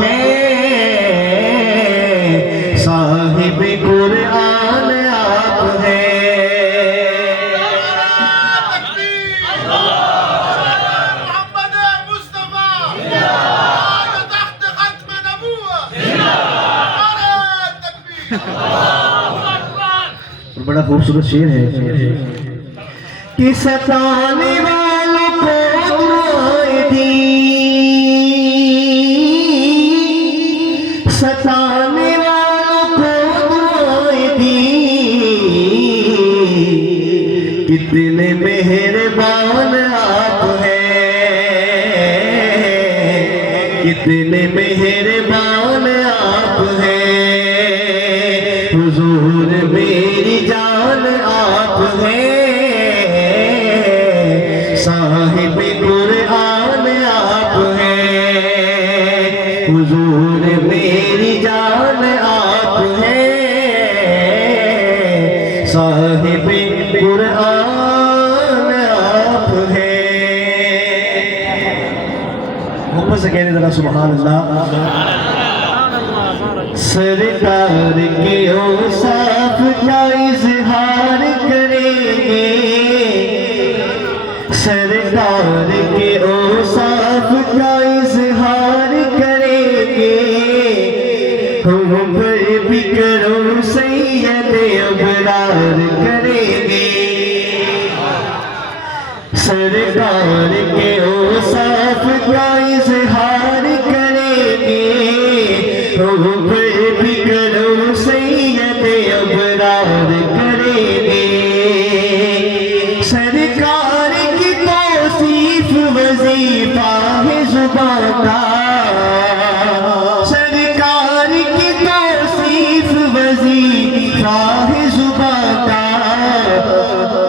हैं, साहिब कुरान आप हैं। बड़ा खूबसूरत शेर है कि सताने वालों को दुआएं दी, सताने वालों को दुआएं दी, कितने मेहरबान आप हैं, कितने मेहरबान आप हैं। हुजूर मेरी जान आप हैं, साहिब कुरान आप हैं। हुजूर मेरी जान आप हैं, साहिब कुरान आप हैं। मोहब्बत से कहने जरा सुभान अल्लाह। सरकार के औसाफ का इजहार करेंगे, सरकार के औसाफ का इजहार करेंगे। हम पर भी करो सैयद अबरार करेंगे, सरकार के औसाफ का इजहार करेंगे। हम पर भी करो सैयद अबरार करेंगे। सरकार की तौसीफ वजीफा है जुबान का, सरकार की तौसीफ वजीफा है जुबान का।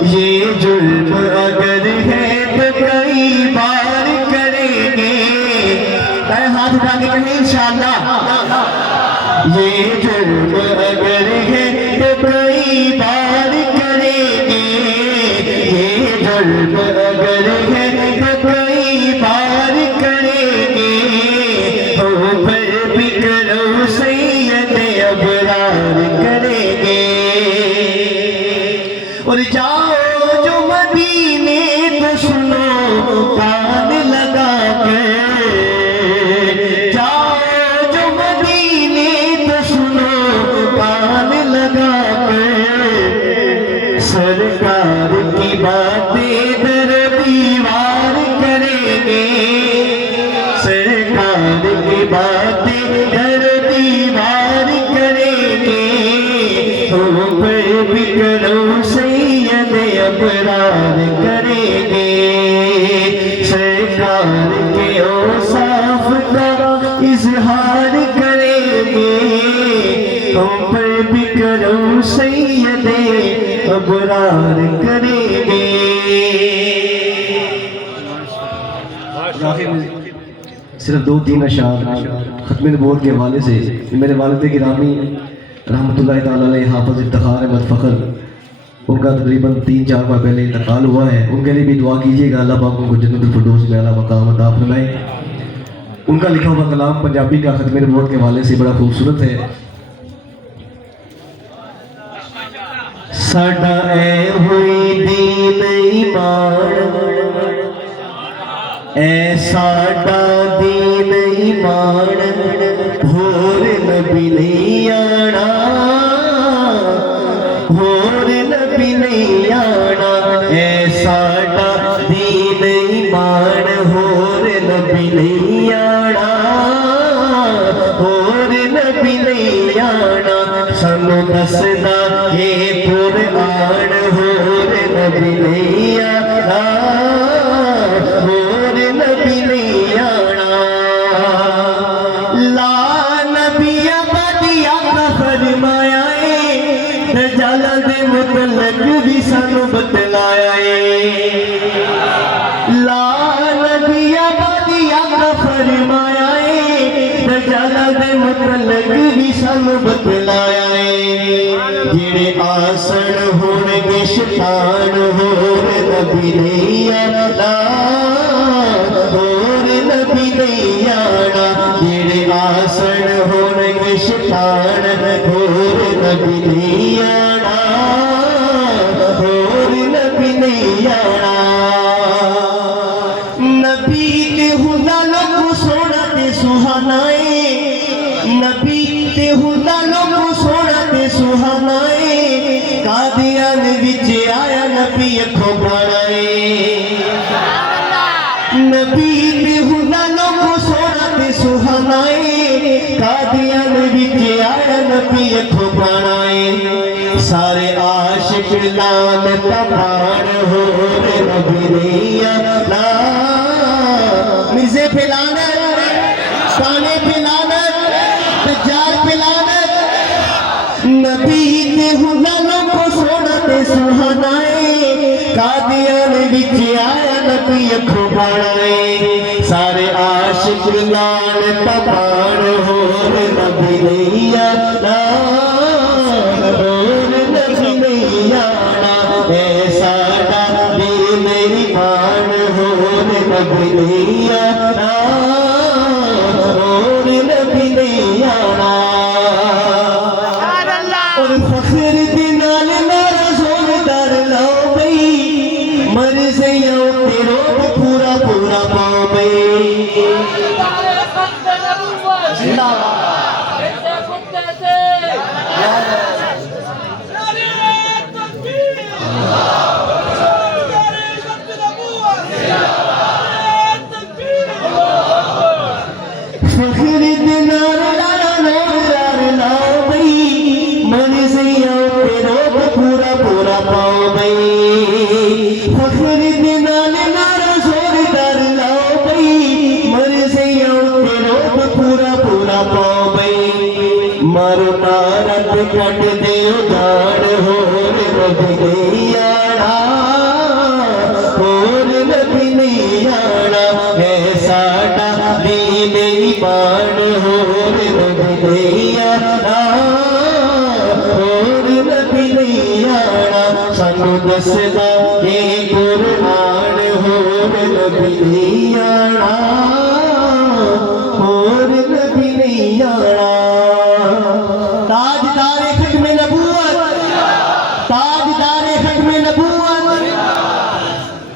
ये जुल्म अगर है तो कई बार करेंगे। हाथ उठा के कहें इंशाअल्लाह। ये जुल्म अगर है तो कई बार करेंगे, ये जुल्म अगर है तो कई बार करेंगे। हम पर भी करो सैयद अबरार करेंगे। और जाओ जो मदीने तो सुनो कान लगा के, सरकार की बातें दर दीवार करेंगे, सरकार की बातें दर दीवार करेंगे। हम पर भी करो सैयद अबरार करेंगे, सरकार के औसाफ का इजहार करेंगे। हम पर भी करो सैयद अबरार करेंगे। सिर्फ 2-3 अशार खत्म नबूवत के हवाले से। मेरे वालिद गिरामी रहमतुल्लाह ताला अलैह हाफिज़ इफ्तिखार अहमद फ़खर, उनका तकरीबन 3-4 माह पहले इंतकाल हुआ है। उनके लिए भी दुआ कीजिएगा, अल्लाह पाक उनको जन्नतुल फिरदौस में आला मकाम अता फरमाए। उनका लिखा हुआ कलाम पंजाबी का खत्म नबूवत के हवाले से बड़ा खूबसूरत है। साडा ऐ हुई दीन ईमान, ऐ साडा दीन ईमान, होर नबी नहीं आना, होर नबी नहीं आना। ऐ साडा दीन ईमान, होर नबी नहीं आना, होर नबी नहीं आना। सानू दसदा ये कुरान, होर नबी नहीं आना, होर नबी नहीं आना। ला नबिया बदिया का फरमाया है, दज्जाल दे मुतलक भी सानू बतलाया है। ला नबिया बदिया का फरमाया है, दज्जाल दे मुतलक भी सानू बतलाया है। जेड़े आसन होणगे शैतान, होर नबी नहीं आना, होर नबी नहीं आना। जेड़े आसन होने शैतान होर नबी नहीं आना, होर नबी नहीं आना। नबी ते हुंदा लोग सोना ते सुहाना है, नबी ते हुंदा लोग सोना ते सुहाना है। कादियान विच आया नबी अखों गाना है, नबी ते हुंदा लोग सोना ते सुहाना है। कादियान विच आया नबी अखों गाना है। सारे आशिक लाल तबान हो रे नबी नहीं आना। मिर्ज़े पे लानत, शाने पे लानत, दज्जाल पे लानत। नबी ते हुंदा लोग सोना ते सुहाना है। कादियान विच आया नबी अखों गाना है। सारे आशिक लाल तबान हो रे नबी नहीं आना, होर नबी नहीं आना। ऐसा नबी मेरी मान हो रे नबी नहीं आना, होर नबी नहीं आना। और फख्र दे नाल नारा जोरदार लाओ बई, मर सैया तेरो पूरा पूरा पाओ बई। फख्र दे नाल नारा जोरदार लाओ बई, मर सैया तेरो पूरा पूरा पाओ बई। फख्र दे नाल नारा जोरदार लाओ बई, मर सैया तेरो पूरा पूरा पाओ बई। मारो नारत कट दे जान हो रे नबी नहीं आना, होर नबी नहीं आना। है साडा दीन ईमान हो रे नबी नहीं आना, होर नबी नहीं आना। सानू दसदा ये कुरान